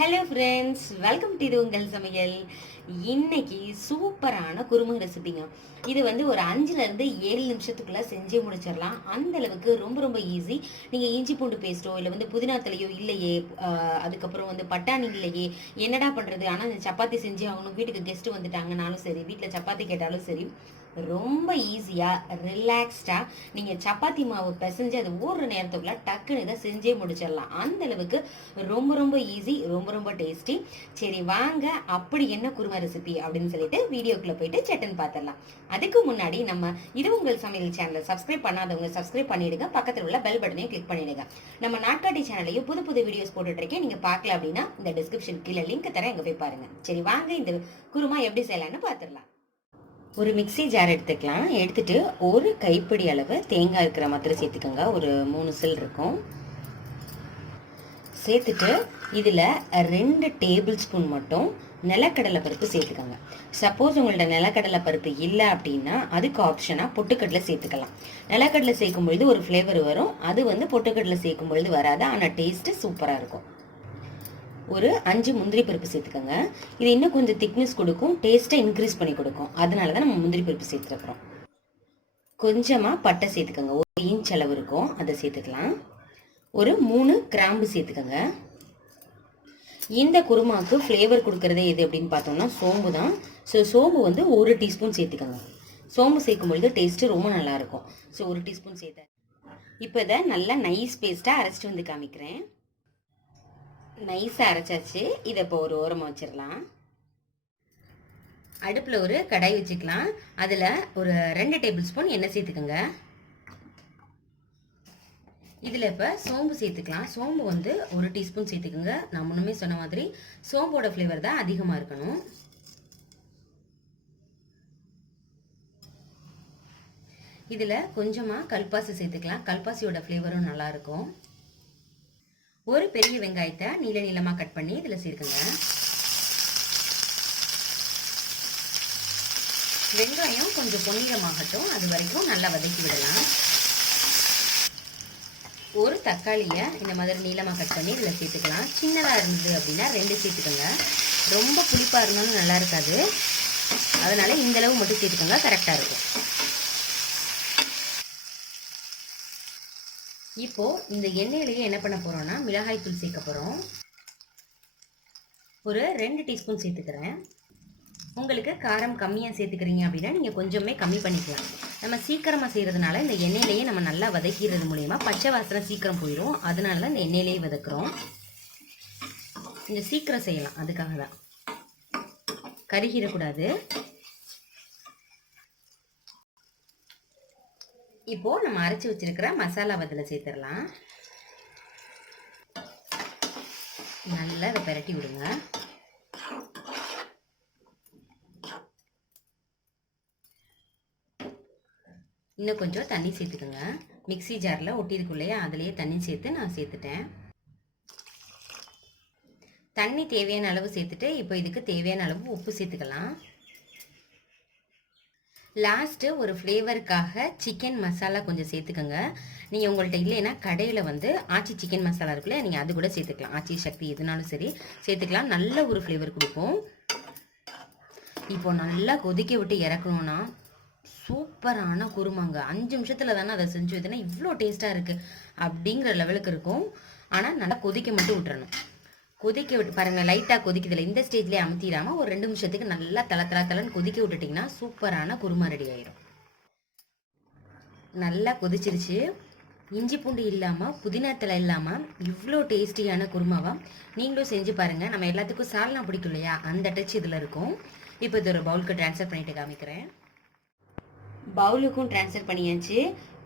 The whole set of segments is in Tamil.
ஹலோ ஃப்ரெண்ட்ஸ், வெல்கம் டு இது உங்கள் சமையல். இன்னைக்கு சூப்பரான குருமா ரெசிபிங்க. இது ஒரு 5லேருந்து 7 நிமிஷத்துக்குள்ள செஞ்சு முடிச்சிடலாம். அந்த அளவுக்கு ரொம்ப ரொம்ப ஈஸி. நீங்கள் இஞ்சி பூண்டு பேஸ்ட்டோ இல்லை புதினா தலையோ இல்லையே, அதுக்கப்புறம் பட்டாணி இல்லையே, என்னடா பண்ணுறது, ஆனால் இந்த சப்பாத்தி செஞ்சு ஆகணும், வீட்டுக்கு கெஸ்ட்டு வந்துட்டாங்கனாலும் சரி, வீட்டில் சப்பாத்தி கேட்டாலும் சரி, ரொம்ப ஈஸியாக ரிலாக்ஸ்டாக நீங்கள் சப்பாத்தி மாவு பிசைஞ்சு அது ஊறுற நேரத்துக்குள்ள டக்குன்னு இதை செஞ்சே முடிச்சிடலாம். அந்த அளவுக்கு ரொம்ப ரொம்ப ஈஸி, ரொம்ப ரொம்ப டேஸ்டி. சரி வாங்க, அப்படி என்ன குருமா ரெசிபி அப்படின்னு சொல்லிட்டு வீடியோக்குள்ள போயிட்டு சட்டுன்னு பார்த்துடலாம். அதுக்கு முன்னாடி நம்ம இது உங்கள் சமையல் சேனலை சப்ஸ்கிரைப் பண்ணாதவங்க சப்ஸ்கிரைப் பண்ணிடுங்க, பக்கத்தில் உள்ள பெல் பட்டனையும் கிளிக் பண்ணிடுங்க. நம்ம நாட்காட்டி சேனலையும் புது புது வீடியோஸ் போட்டுட்டு இருக்கேன், நீங்க பார்க்கல அப்படின்னா இந்த டிஸ்கிரிப்ஷன் கீழே லிங்க் தரேன், எங்க போய் பாருங்க. சரி வாங்க, இந்த குருமா எப்படி செய்யலாம்னு பார்த்துடலாம். ஒரு மிக்சி ஜார் எடுத்துக்கலாம். எடுத்துட்டு ஒரு கைப்பிடி அளவு தேங்காய் இருக்கிற மாதிரி சேர்த்துக்கோங்க. ஒரு 3 சில் இருக்கும். சேர்த்துட்டு இதில் 2 டேபிள் ஸ்பூன் மட்டும் நிலக்கடலை பருப்பு சேர்த்துக்கோங்க. சப்போஸ் உங்கள்ட்ட நிலக்கடலை பருப்பு இல்லை அப்படின்னா அதுக்கு ஆப்ஷனாக பொட்டுக்கடலை சேர்த்துக்கலாம். நிலக்கடலை சேர்க்கும் பொழுது ஒரு ஃப்ளேவர் வரும், அது பொட்டுக்கடலை சேர்க்கும் பொழுது வராது, ஆனால் டேஸ்ட்டு சூப்பராக இருக்கும். ஒரு 5 முந்திரி பருப்பு சேர்த்துக்கோங்க. இது இன்னும் கொஞ்சம் திக்னஸ் கொடுக்கும், டேஸ்ட்டை இன்க்ரீஸ் பண்ணி கொடுக்கும், அதனால தான் நம்ம முந்திரி பருப்பு சேர்த்துக்கிறோம். கொஞ்சமாக பட்டை சேர்த்துக்கோங்க, 1 இன்ச் அளவு இருக்கும், அதை சேர்த்துக்கலாம். ஒரு 3 கிராம்பு சேர்த்துக்கோங்க. இந்த குருமாவுக்கு ஃப்ளேவர் கொடுக்கறதே எது அப்படின்னு பார்த்தோம்னா சோம்பு தான். ஸோ சோம்பு 1 டீஸ்பூன் சேர்த்துக்கோங்க. சோம்பு சேர்க்கும் பொழுது டேஸ்ட்டு ரொம்ப நல்லாயிருக்கும். ஸோ 1 டீஸ்பூன் சேர்த்தேன். இப்போ இதை நல்லா நைஸ் பேஸ்ட்டாக அரைச்சிட்டு காமிக்கிறேன். நைஸாக அரைச்சாச்சு. இதை இப்போ ஒரு ஓரமாக வச்சிடலாம். அடுப்பில் ஒரு கடாய் வச்சுக்கலாம். அதில் ஒரு 2 டேபிள் ஸ்பூன் எண்ணெய் சேர்த்துக்கோங்க. இதில் இப்போ சோம்பு சேர்த்துக்கலாம். சோம்பு 1 டீஸ்பூன் சேர்த்துக்கோங்க. நான் முன்னமே சொன்ன மாதிரி சோம்போட ஃப்ளேவர் தான் அதிகமாக இருக்கணும். இதில் கொஞ்சமாக கல்பாசி சேர்த்துக்கலாம். கல்பாசியோட ஃப்ளேவரும் நல்லாயிருக்கும். ஒரு பெரிய வெங்காயத்தை நீள நீளமாக கட் பண்ணி இதில் சேர்க்குங்க. வெங்காயம் கொஞ்சம் பொன்னிறமாகட்டும், அது வரைக்கும் நல்லா வதக்கி விடலாம். ஒரு தக்காளியை இந்த மாதிரி நீளமாக கட் பண்ணி இதில் சேர்த்துக்கலாம். சின்னதாக இருந்தது அப்படின்னா 2 சேர்த்துக்கோங்க. ரொம்ப புளிப்பாக இருந்தாலும் நல்லா இருக்காது, அதனால் இந்தளவு மட்டும் சேர்த்துக்கோங்க, கரெக்டாக இருக்கும். இப்போது இந்த எண்ணெயிலேயே என்ன பண்ண போகிறோன்னா மிளகாய் தூள் சேர்க்க போகிறோம். ஒரு 2 டீஸ்பூன் சேர்த்துக்கிறேன். உங்களுக்கு காரம் கம்மியாக சேர்த்துக்கிறீங்க அப்படின்னா நீங்கள் கொஞ்சமே கம்மி பண்ணிக்கலாம். நம்ம சீக்கிரமாக செய்கிறதுனால இந்த எண்ணெயிலேயே நம்ம நல்லா வதக்கிறது மூலயமா பச்சை வாசனை சீக்கிரம் போயிடும், அதனால தான் இந்த எண்ணெயிலேயே வதக்குறோம். கொஞ்சம் சீக்கிரம் செய்யலாம், அதுக்காக தான். கருகிடக்கூடாது. இப்போ நம்ம அரைச்சி வச்சிருக்கிற மசாலா அதில் சேர்த்துடலாம். நல்லா இதை பிரட்டி விடுங்க. இன்னும் கொஞ்சம் தண்ணி சேர்த்துக்கோங்க. மிக்சி ஜாரில் ஒட்டியிருக்குள்ளையே அதுலேயே தண்ணி சேர்த்து நான் சேர்த்துட்டேன். தண்ணி தேவையான அளவு சேர்த்துட்டு இப்போ இதுக்கு தேவையான அளவு உப்பு சேர்த்துக்கலாம். லாஸ்ட்டு ஒரு ஃப்ளேவருக்காக சிக்கன் மசாலா கொஞ்சம் சேர்த்துக்கோங்க. நீங்கள் உங்கள்கிட்ட இல்லைன்னா கடையில் ஆச்சி சிக்கன் மசாலா இருக்குல்ல, நீங்கள் அது கூட சேர்த்துக்கலாம். ஆச்சி சக்தி எதுனாலும் சரி சேர்த்துக்கலாம், நல்ல ஒரு ஃப்ளேவர் கொடுக்கும். இப்போ நல்லா கொதிக்க விட்டு இறக்கணும்னா சூப்பரான குருமாங்க. 5 நிமிஷத்தில் தானே அதை செஞ்சு வைத்தனா இவ்வளோ டேஸ்ட்டாக இருக்குது அப்படிங்கிற லெவலுக்கு இருக்கும். ஆனால் நல்லா கொதிக்க மட்டும் விட்டுறணும். கொதிக்க விட்டு பாருங்கள், லைட்டாக கொதிக்குதில்ல, இந்த ஸ்டேஜ்லேயே அமுத்திடாமல் ஒரு 2 நிமிஷத்துக்கு நல்லா தலன்னு கொதிக்க விட்டுட்டிங்கன்னா சூப்பரான குருமா ரெடி ஆயிடும். நல்லா கொதிச்சிருச்சு. இஞ்சி பூண்டு இல்லாமல் புதினா தலை இல்லாமல் இவ்வளோ டேஸ்டியான குருமாவா நீங்களும் செஞ்சு பாருங்கள். நம்ம எல்லாத்துக்கும் சால்னா பிடிக்கும் இல்லையா, அந்த டச் இதில் இருக்கும். இப்போ இது ஒரு பவுலுக்கு ட்ரான்ஸ்ஃபர் பண்ணிட்டு காமிக்கிறேன். பவுலுக்கும் ட்ரான்ஸ்ஃபர் பண்ணியாச்சு.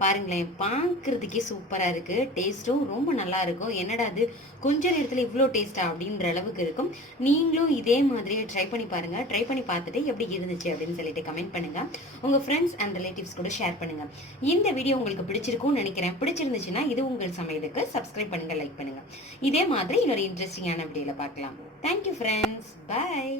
பாருங்களேன், பார்க்குறதுக்கே சூப்பராக இருக்குது, டேஸ்ட்டும் ரொம்ப நல்லா இருக்கும். என்னடா அது கொஞ்ச நேரத்தில் இவ்வளோ டேஸ்ட்டாக அப்படின்ற அளவுக்கு இருக்கும். நீங்களும் இதே மாதிரியே ட்ரை பண்ணி பாருங்கள். ட்ரை பண்ணி பார்த்துட்டு எப்படி இருந்துச்சு அப்படின்னு சொல்லிட்டு கமெண்ட் பண்ணுங்கள். உங்கள் ஃப்ரெண்ட்ஸ் அண்ட் ரிலேட்டிவ்ஸ் கூட ஷேர் பண்ணுங்கள். இந்த வீடியோ உங்களுக்கு பிடிச்சிருக்கும்னு நினைக்கிறேன். பிடிச்சிருந்துச்சுன்னா இது உங்கள் சமையலுக்கு சப்ஸ்கிரைப் பண்ணுங்கள், லைக் பண்ணுங்கள். இதே மாதிரி இன்னொரு இன்ட்ரெஸ்டிங்கான வீடியோவில் பார்க்கலாம். தேங்க்யூ ஃப்ரெண்ட்ஸ், பாய்.